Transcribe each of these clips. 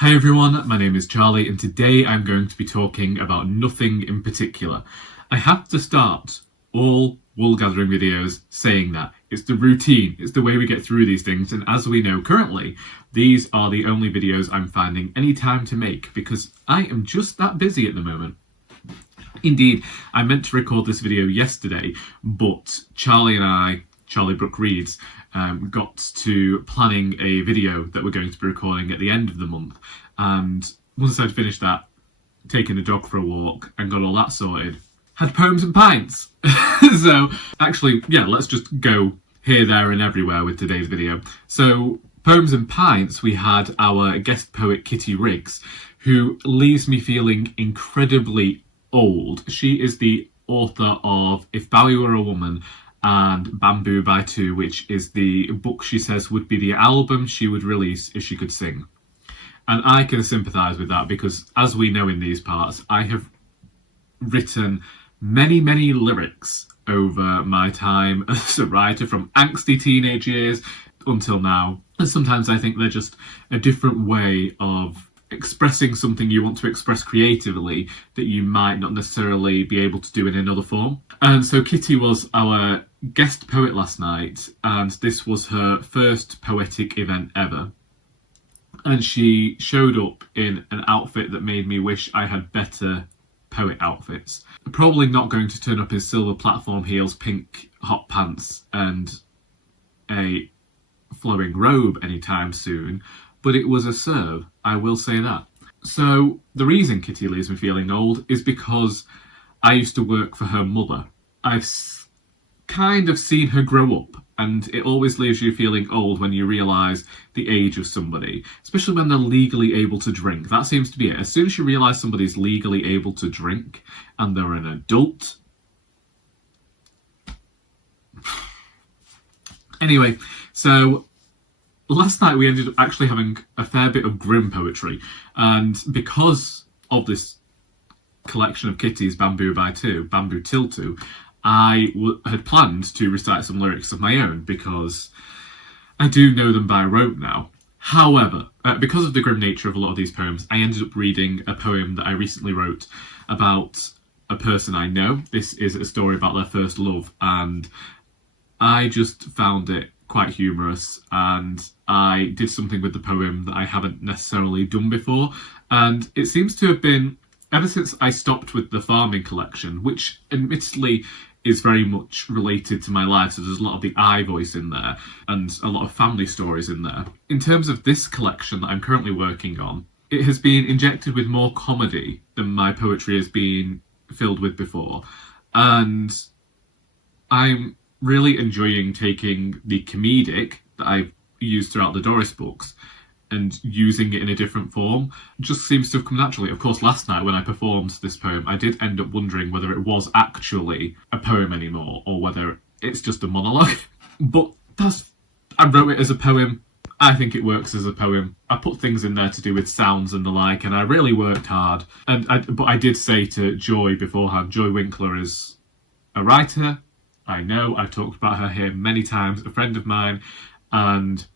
Hi everyone, my name is Charlie and today I'm going to be talking about nothing in particular. I have to start all Woolgathering videos saying that. It's the routine, it's the way we get through these things, and as we know currently, these are the only videos I'm finding any time to make because I am just that busy at the moment. Indeed, I meant to record this video yesterday, but Charlie Brooke Reads, got to planning a video that we're going to be recording at the end of the month. And once I'd finished that, taken the dog for a walk and got all that sorted, had poems and pints. So actually, yeah, let's just go here, there and everywhere with today's video. So poems and pints, we had our guest poet Kitty Riggs, who leaves me feeling incredibly old. She is the author of If Bowie Were a Woman and Bamboo by Two, which is the book she says would be the album she would release if she could sing. And I can sympathise with that because, as we know in these parts, I have written many, many lyrics over my time as a writer, from angsty teenage years until now. And sometimes I think they're just a different way of expressing something you want to express creatively that you might not necessarily be able to do in another form. And so Kitty was our guest poet last night, and this was her first poetic event ever. And she showed up in an outfit that made me wish I had better poet outfits. Probably not going to turn up in silver platform heels, pink hot pants and a flowing robe anytime soon, but it was a serve, I will say that. So the reason Kitty leaves me feeling old is because I used to work for her mother. I've kind of seen her grow up, and it always leaves you feeling old when you realise the age of somebody, especially when they're legally able to drink. That seems to be it. As soon as you realise somebody's legally able to drink and they're an adult. Anyway, so last night we ended up actually having a fair bit of grim poetry, and because of this collection of Kitty's Bamboo Till Two, I had planned to recite some lyrics of my own because I do know them by rote now. However, because of the grim nature of a lot of these poems, I ended up reading a poem that I recently wrote about a person I know. This is a story about their first love, and I just found it quite humorous, and I did something with the poem that I haven't necessarily done before, and it seems to have been ever since I stopped with the farming collection, which admittedly is very much related to my life, so there's a lot of the I voice in there and a lot of family stories in there. In terms of this collection that I'm currently working on, it has been injected with more comedy than my poetry has been filled with before, and I'm really enjoying taking the comedic that I've used throughout the Doris books and using it in a different form. It just seems to have come naturally. Of course, last night when I performed this poem, I did end up wondering whether it was actually a poem anymore or whether it's just a monologue. But I wrote it as a poem. I think it works as a poem. I put things in there to do with sounds and the like, and I really worked hard. But I did say to Joy beforehand, Joy Winkler is a writer. I know, I've talked about her here many times, a friend of mine, and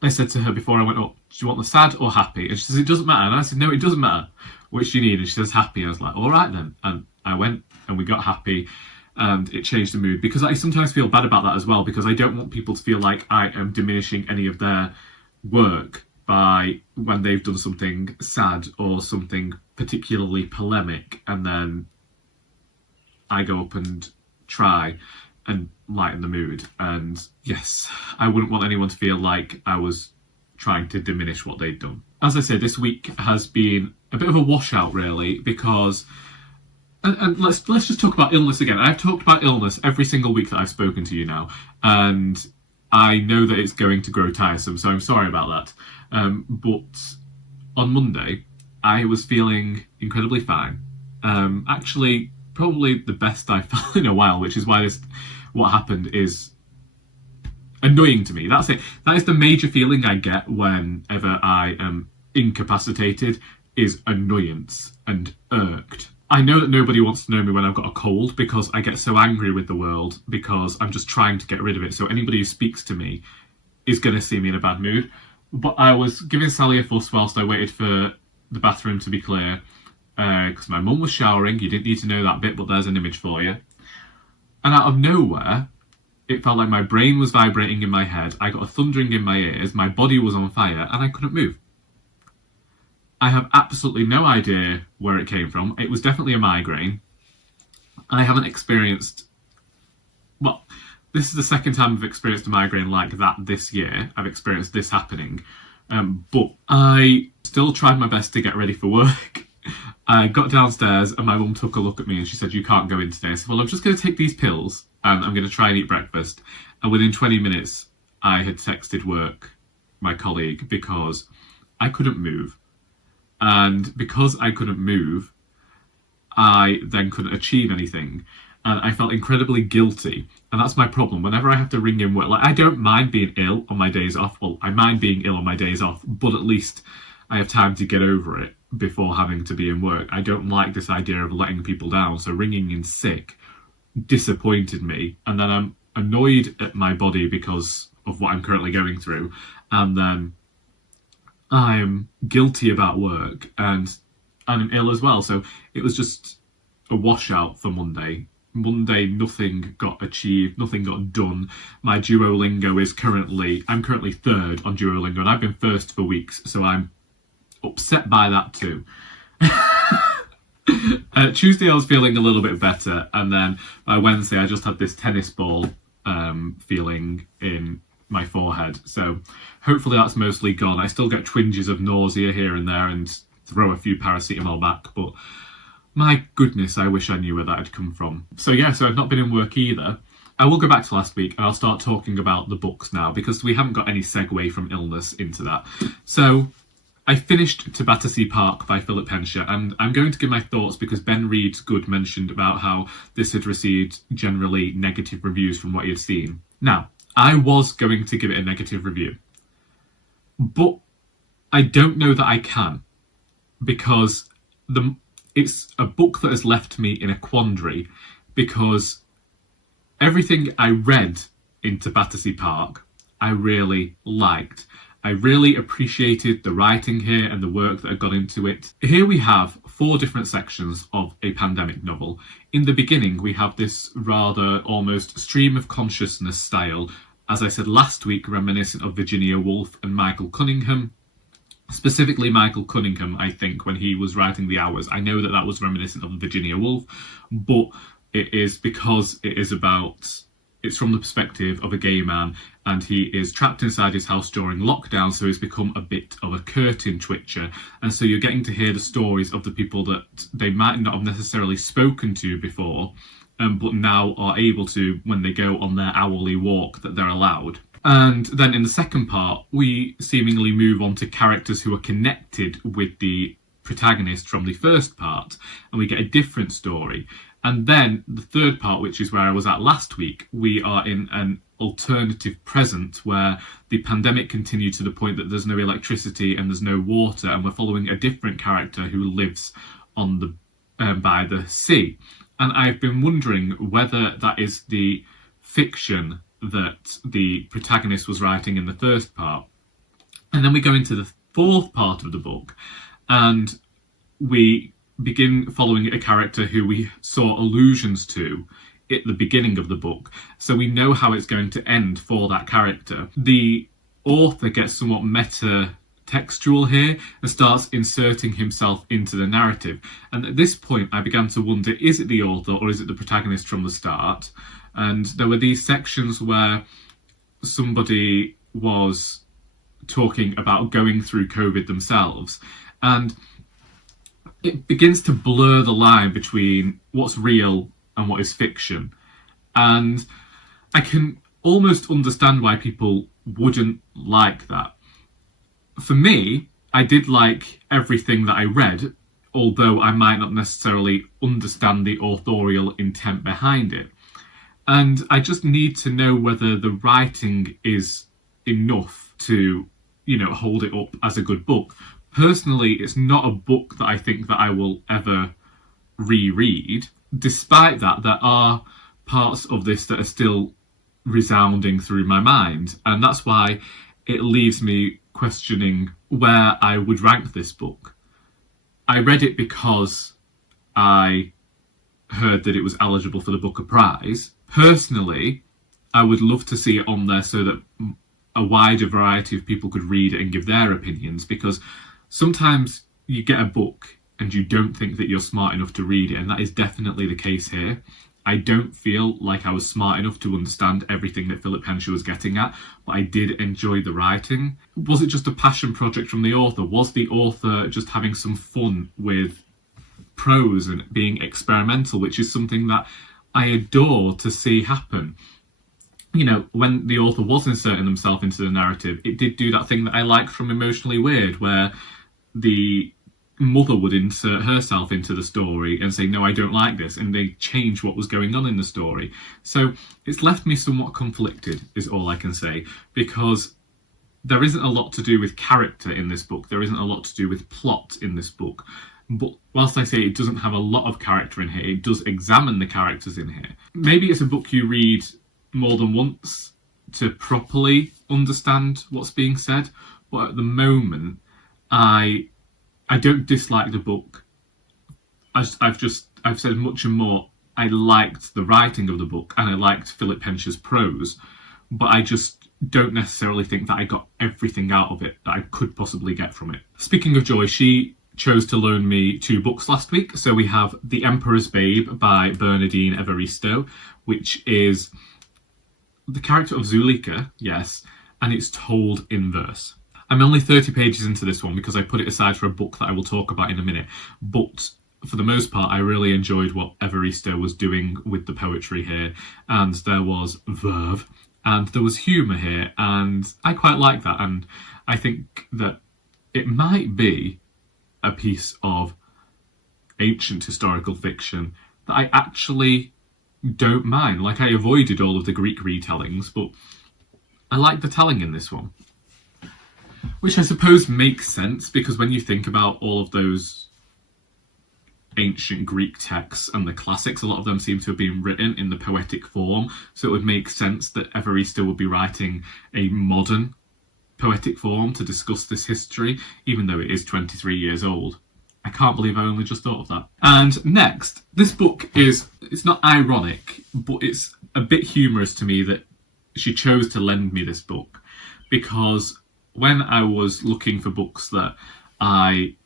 I said to her before I went up, do you want the sad or happy? And she says, it doesn't matter. And I said, no, it doesn't matter. Which do you need? And she says, happy. And I was like, all right then. And I went and we got happy, and it changed the mood, because I sometimes feel bad about that as well, because I don't want people to feel like I am diminishing any of their work by when they've done something sad or something particularly polemic, and then I go up and try and lighten the mood. And yes, I wouldn't want anyone to feel like I was trying to diminish what they'd done. As I said, this week has been a bit of a washout really, because and let's just talk about illness again. I've talked about illness every single week that I've spoken to you now, and I know that it's going to grow tiresome, so I'm sorry about that. But on Monday I was feeling incredibly fine. Actually probably the best I've felt in a while, which is why what happened is annoying to me. That's it. That is the major feeling I get whenever I am incapacitated, is annoyance and irked. I know that nobody wants to know me when I've got a cold, because I get so angry with the world because I'm just trying to get rid of it. So anybody who speaks to me is going to see me in a bad mood. But I was giving Sally a fuss whilst I waited for the bathroom to be clear, because my mum was showering. You didn't need to know that bit, but there's an image for you. And out of nowhere, it felt like my brain was vibrating in my head. I got a thundering in my ears. My body was on fire, and I couldn't move. I have absolutely no idea where it came from. It was definitely a migraine. I haven't experienced... Well, this is the second time I've experienced a migraine like that this year. I've experienced this happening. But I still tried my best to get ready for work. I got downstairs and my mum took a look at me and she said, "You can't go in today." I said, "Well, I'm just going to take these pills and I'm going to try and eat breakfast." And within 20 minutes, I had texted work, my colleague, because I couldn't move. And because I couldn't move, I then couldn't achieve anything. And I felt incredibly guilty. And that's my problem. Whenever I have to ring in work, like, I don't mind being ill on my days off. Well, I mind being ill on my days off, but at least I have time to get over it before having to be in work. I don't like this idea of letting people down. So ringing in sick disappointed me. And then I'm annoyed at my body because of what I'm currently going through. And then I'm guilty about work and I'm ill as well. So it was just a washout for Monday. Monday, nothing got achieved, nothing got done. My Duolingo I'm currently third on Duolingo and I've been first for weeks. So I'm upset by that too. Tuesday I was feeling a little bit better, and then by Wednesday I just had this tennis ball feeling in my forehead. So hopefully that's mostly gone. I still get twinges of nausea here and there and throw a few paracetamol back, but my goodness, I wish I knew where that had come from. So yeah, so I've not been in work either. I will go back to last week and I'll start talking about the books now because we haven't got any segue from illness into that. So I finished To Battersea Park by Philip Hensher, and I'm going to give my thoughts because Ben Reed's Good mentioned about how this had received generally negative reviews from what he had seen. Now, I was going to give it a negative review, but I don't know that I can because it's a book that has left me in a quandary because everything I read into Battersea Park, I really liked. I really appreciated the writing here and the work that had gone into it. Here we have 4 different sections of a pandemic novel. In the beginning, we have this rather almost stream of consciousness style, as I said last week, reminiscent of Virginia Woolf and Michael Cunningham. Specifically Michael Cunningham, I think, when he was writing The Hours. I know that that was reminiscent of Virginia Woolf, but it is because it's from the perspective of a gay man and he is trapped inside his house during lockdown, so he's become a bit of a curtain twitcher. And so you're getting to hear the stories of the people that they might not have necessarily spoken to before, but now are able to when they go on their hourly walk that they're allowed. And then in the second part, we seemingly move on to characters who are connected with the protagonist from the first part, and we get a different story. And then the third part, which is where I was at last week, we are in an alternative present where the pandemic continued to the point that there's no electricity and there's no water, and we're following a different character who lives on the by the sea. And I've been wondering whether that is the fiction that the protagonist was writing in the first part. And then we go into the fourth part of the book and we begin following a character who we saw allusions to at the beginning of the book. So we know how it's going to end for that character. The author gets somewhat meta-textual here and starts inserting himself into the narrative. And at this point, I began to wonder, is it the author or is it the protagonist from the start? And there were these sections where somebody was talking about going through COVID themselves, and it begins to blur the line between what's real and what is fiction. And I can almost understand why people wouldn't like that. For me, I did like everything that I read, although I might not necessarily understand the authorial intent behind it. And I just need to know whether the writing is enough to, hold it up as a good book. Personally, it's not a book that I think that I will ever reread. Despite that, there are parts of this that are still resounding through my mind. And that's why it leaves me questioning where I would rank this book. I read it because I heard that it was eligible for the Booker Prize. Personally, I would love to see it on there so that a wider variety of people could read it and give their opinions, because sometimes you get a book and you don't think that you're smart enough to read it, and that is definitely the case here. I don't feel like I was smart enough to understand everything that Philip Hensher was getting at, but I did enjoy the writing. Was it just a passion project from the author? Was the author just having some fun with prose and being experimental, which is something that I adore to see happen? You know, when the author was inserting themselves into the narrative, it did do that thing that I liked from Emotionally Weird, where the mother would insert herself into the story and say, no, I don't like this, and they change what was going on in the story. So it's left me somewhat conflicted, is all I can say, because there isn't a lot to do with character in this book. There isn't a lot to do with plot in this book. But whilst I say it doesn't have a lot of character in here, it does examine the characters in here. Maybe it's a book you read more than once to properly understand what's being said, but at the moment, I don't dislike the book. I've said much and more. I liked the writing of the book and I liked Philip Hensher's prose, but I just don't necessarily think that I got everything out of it that I could possibly get from it. Speaking of Joy, she chose to loan me 2 books last week. So we have The Emperor's Babe by Bernardine Evaristo, which is the character of Zulika, yes, and it's told in verse. I'm only 30 pages into this one because I put it aside for a book that I will talk about in a minute, but for the most part I really enjoyed what Evaristo was doing with the poetry here, and there was verve and there was humour here, and I quite like that, and I think that it might be a piece of ancient historical fiction that I actually don't mind. Like, I avoided all of the Greek retellings, but I like the telling in this one. Which I suppose makes sense, because when you think about all of those ancient Greek texts and the classics, a lot of them seem to have been written in the poetic form, so it would make sense that Evaristo would be writing a modern poetic form to discuss this history, even though it is 23 years old. I can't believe I only just thought of that. And next, this book it's not ironic, but it's a bit humorous to me that she chose to lend me this book, because when I was looking for books that I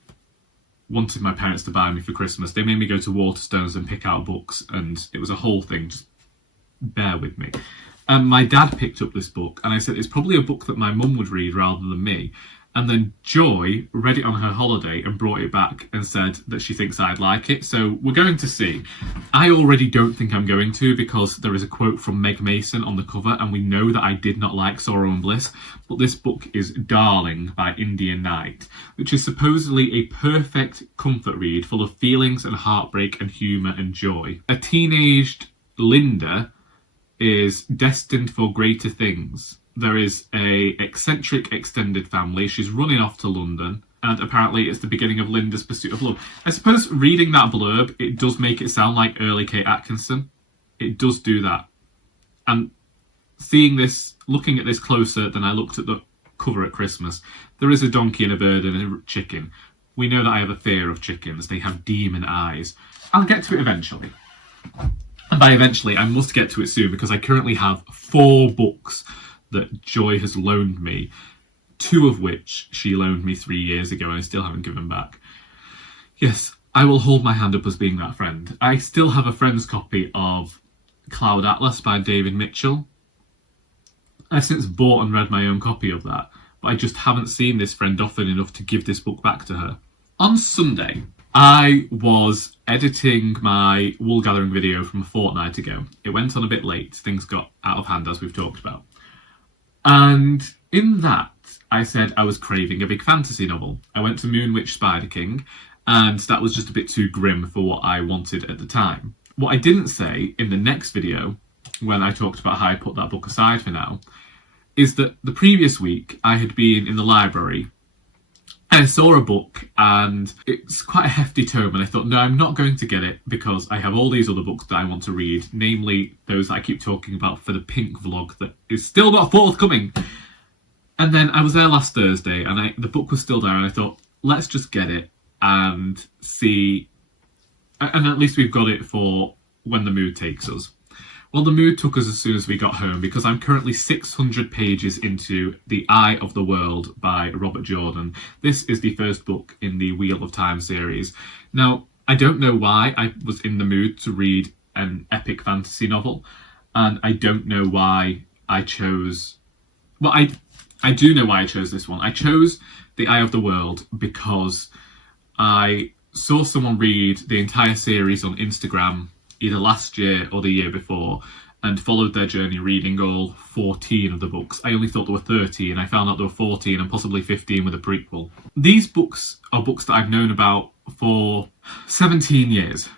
wanted my parents to buy me for Christmas, they made me go to Waterstones and pick out books, and it was a whole thing. Just bear with me. And my dad picked up this book, and I said, it's probably a book that my mum would read rather than me. And then Joy read it on her holiday and brought it back and said that she thinks I'd like it. So we're going to see. I already don't think I'm going to, because there is a quote from Meg Mason on the cover, and we know that I did not like Sorrow and Bliss. But this book is Darling by Indian Night, which is supposedly a perfect comfort read full of feelings and heartbreak and humour and joy. A teenaged Linda is destined for greater things. There is a eccentric extended family. She's running off to London, and apparently it's the beginning of Linda's pursuit of love. I suppose reading that blurb, it does make it sound like early Kate Atkinson. It does do that. And seeing this, looking at this closer than I looked at the cover at Christmas, there is a donkey and a bird and a chicken. We know that I have a fear of chickens. They have demon eyes. I'll get to it eventually. And by eventually, I must get to it soon, because I currently have 4 books that Joy has loaned me, 2 of which she loaned me 3 years ago and I still haven't given back. Yes, I will hold my hand up as being that friend. I still have a friend's copy of Cloud Atlas by David Mitchell. I've since bought and read my own copy of that, but I just haven't seen this friend often enough to give this book back to her. On Sunday, I was editing my Woolgathering video from a fortnight ago. It went on a bit late. Things got out of hand, as we've talked about. And in that, I said I was craving a big fantasy novel. I went to Moonwitch Spider King, and that was just a bit too grim for what I wanted at the time. What I didn't say in the next video, when I talked about how I put that book aside for now, is that the previous week I had been in the library and I saw a book, and it's quite a hefty tome, and I thought, no, I'm not going to get it because I have all these other books that I want to read, namely those that I keep talking about for the Pink vlog that is still not forthcoming. And then I was there last Thursday, and the book was still there, and I thought, let's just get it and see, and at least we've got it for when the mood takes us. Well, the mood took us as soon as we got home, because I'm currently 600 pages into The Eye of the World by Robert Jordan. This is the first book in the Wheel of Time series. Now, I don't know why I was in the mood to read an epic fantasy novel, and I don't know why I chose... Well, I do know why I chose this one. I chose The Eye of the World because I saw someone read the entire series on Instagram either last year or the year before, and followed their journey reading all 14 of the books. I only thought there were 13, I found out there were 14 and possibly 15 with a prequel. These books are books that I've known about for 17 years.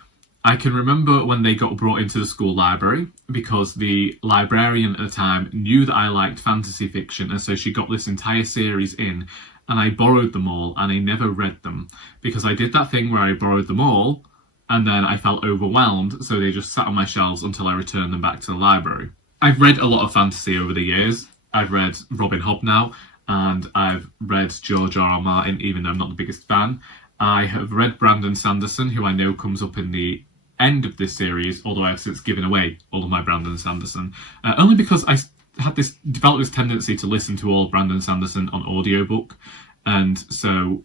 I can remember when they got brought into the school library, because the librarian at the time knew that I liked fantasy fiction, and so she got this entire series in, and I borrowed them all, and I never read them, because I did that thing where I borrowed them all, and then I felt overwhelmed, so they just sat on my shelves until I returned them back to the library. I've read a lot of fantasy over the years. I've read Robin Hobb now, and I've read George R.R. Martin, even though I'm not the biggest fan. I have read Brandon Sanderson, who I know comes up in the end of this series, although I've since given away all of my Brandon Sanderson, only because I had developed this tendency to listen to all Brandon Sanderson on audiobook, and so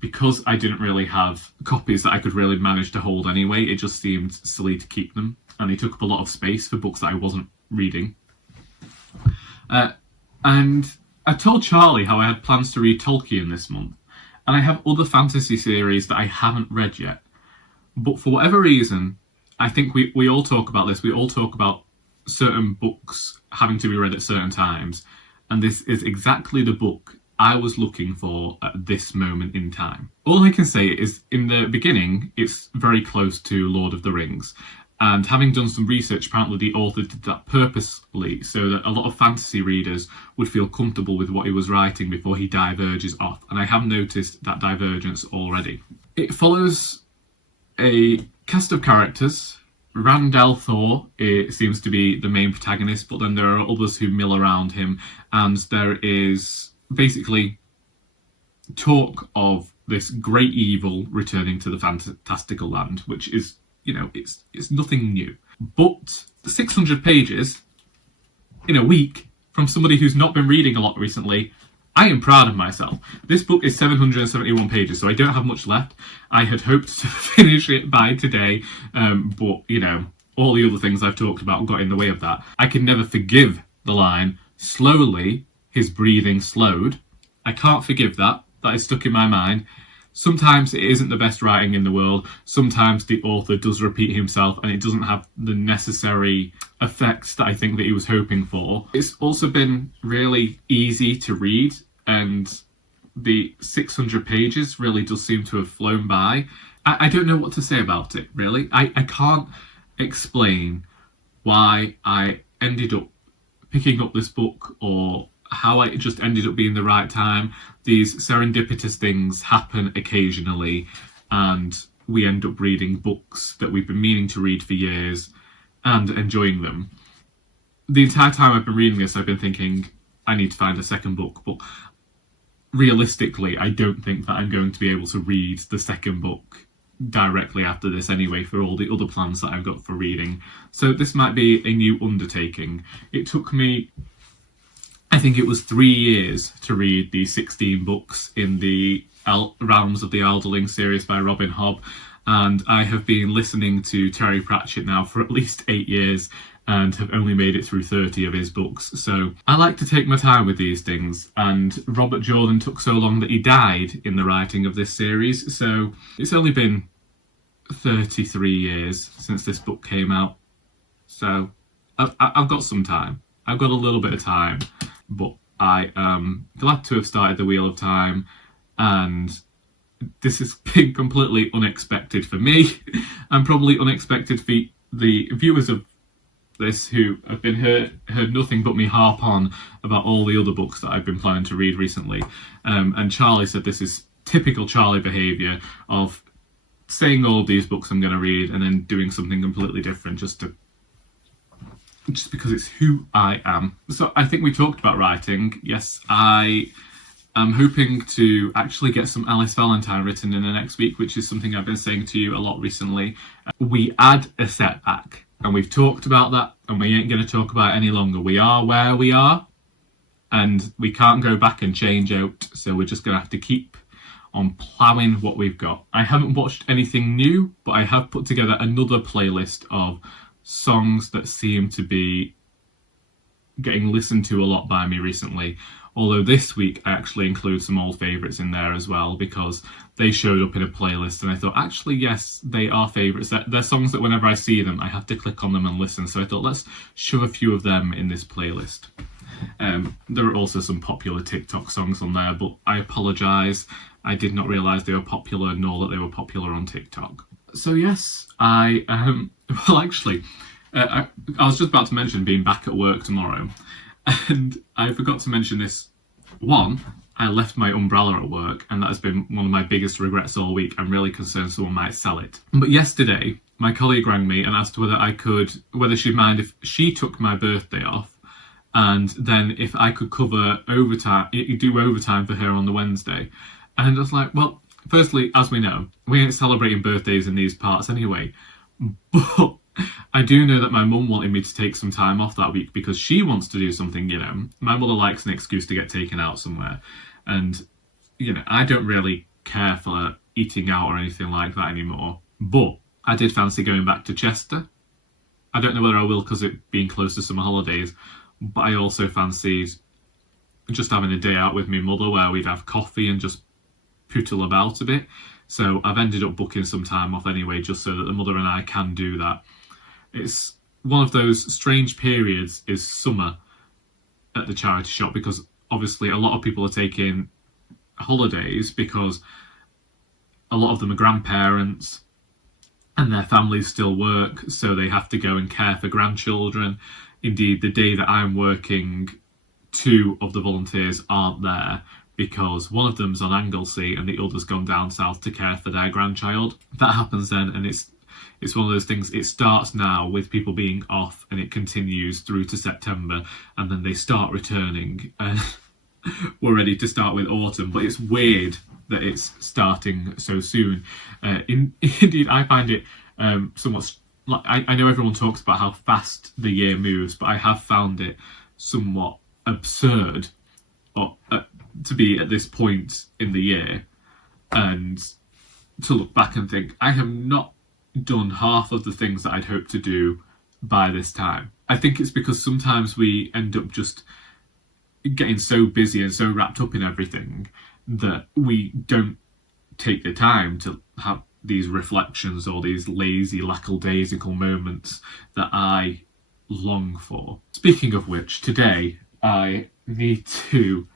because I didn't really have copies that I could really manage to hold anyway, it just seemed silly to keep them, and they took up a lot of space for books that I wasn't reading. And I told Charlie how I had plans to read Tolkien this month, and I have other fantasy series that I haven't read yet. But for whatever reason, I think we all talk about this. We all talk about certain books having to be read at certain times, and this is exactly the book I was looking for at this moment in time. All I can say is, in the beginning, it's very close to Lord of the Rings. And having done some research, apparently the author did that purposely so that a lot of fantasy readers would feel comfortable with what he was writing before he diverges off. And I have noticed that divergence already. It follows a cast of characters. Randall Thor seems to be the main protagonist, but then there are others who mill around him, and there is basically talk of this great evil returning to the fantastical land, which is, it's nothing new. But 600 pages in a week from somebody who's not been reading a lot recently, I am proud of myself. This book is 771 pages, so I don't have much left. I had hoped to finish it by today, but, all the other things I've talked about got in the way of that. I can never forgive the line, slowly, his breathing slowed. I can't forgive that. That is stuck in my mind. Sometimes it isn't the best writing in the world. Sometimes the author does repeat himself and it doesn't have the necessary effects that I think that he was hoping for. It's also been really easy to read, and the 600 pages really does seem to have flown by. I don't know what to say about it, really. I can't explain why I ended up picking up this book, or how it just ended up being the right time. These serendipitous things happen occasionally, and we end up reading books that we've been meaning to read for years and enjoying them. The entire time I've been reading this, I've been thinking, I need to find a second book, but realistically, I don't think that I'm going to be able to read the second book directly after this anyway, for all the other plans that I've got for reading. So this might be a new undertaking. It took me, I think it was 3 years to read the 16 books in the Realms of the Elderling series by Robin Hobb, and I have been listening to Terry Pratchett now for at least 8 years and have only made it through 30 of his books. So I like to take my time with these things, and Robert Jordan took so long that he died in the writing of this series, so it's only been 33 years since this book came out. So I've got some time. I've got a little bit of time. But I am glad to have started the Wheel of Time, and this has been completely unexpected for me, and probably unexpected for the viewers of this, who have been heard nothing but me harp on about all the other books that I've been planning to read recently. And Charlie said this is typical Charlie behaviour of saying all of these books I'm going to read and then doing something completely different just to just because it's who I am. So I think we talked about writing. Yes, I am hoping to actually get some Alice Valentine written in the next week, which is something I've been saying to you a lot recently. We had a setback, and we've talked about that, and we ain't going to talk about it any longer. We are where we are, and we can't go back and change out, so we're just going to have to keep on ploughing what we've got. I haven't watched anything new, but I have put together another playlist of songs that seem to be getting listened to a lot by me recently. Although this week I actually include some old favourites in there as well, because they showed up in a playlist and I thought, actually, yes, they are favourites. They're songs that whenever I see them, I have to click on them and listen. So I thought, let's shove a few of them in this playlist. There are also some popular TikTok songs on there, but I apologise. I did not realise they were popular, nor that they were popular on TikTok. So yes, I was just about to mention being back at work tomorrow, and I forgot to mention this. One, I left my umbrella at work, and that has been one of my biggest regrets all week. I'm really concerned someone might sell it. But yesterday, my colleague rang me and asked whether she'd mind if she took my birthday off, and then if I could cover do overtime for her on the Wednesday. And I was like, well, firstly, as we know, we ain't celebrating birthdays in these parts anyway. But I do know that my mum wanted me to take some time off that week because she wants to do something, you know. My mother likes an excuse to get taken out somewhere. And, you know, I don't really care for eating out or anything like that anymore. But I did fancy going back to Chester. I don't know whether I will because it being close to summer holidays. But I also fancied just having a day out with my mother where we'd have coffee and just pootle about a bit. So I've ended up booking some time off anyway, just so that the mother and I can do that. It's one of those strange periods is summer at the charity shop, because obviously a lot of people are taking holidays because a lot of them are grandparents and their families still work, so they have to go and care for grandchildren. Indeed, the day that I'm working, 2 of the volunteers aren't there because one of them's on Anglesey and the other's gone down south to care for their grandchild. That happens then, and it's one of those things. It starts now with people being off and it continues through to September, and then they start returning and we're ready to start with autumn. But it's weird that it's starting so soon. Indeed, I find it somewhat... I know everyone talks about how fast the year moves, but I have found it somewhat absurd to be at this point in the year and to look back and think, I have not done half of the things that I'd hoped to do by this time. I think it's because sometimes we end up just getting so busy and so wrapped up in everything that we don't take the time to have these reflections or these lazy, lackadaisical moments that I long for. Speaking of which, today I need to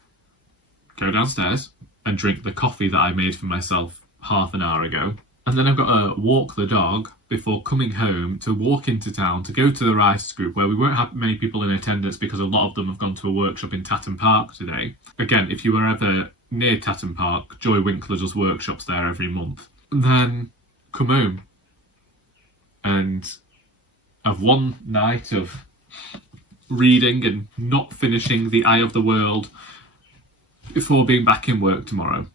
go downstairs and drink the coffee that I made for myself half an hour ago. And then I've got to walk the dog before coming home to walk into town to go to the Rice Group, where we won't have many people in attendance because a lot of them have gone to a workshop in Tatton Park today. Again, if you were ever near Tatton Park, Joy Winkler does workshops there every month. And then come home and have one night of reading and not finishing The Eye of the World before being back in work tomorrow,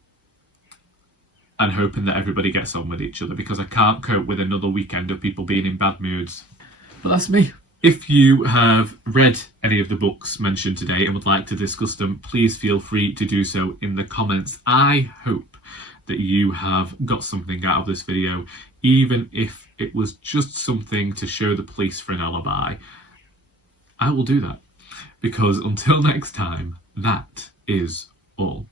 and hoping that everybody gets on with each other, because I can't cope with another weekend of people being in bad moods. But that's me. If you have read any of the books mentioned today and would like to discuss them, please feel free to do so in the comments. I hope that you have got something out of this video, even if it was just something to show the police for an alibi. I will do that, because until next time, that is all.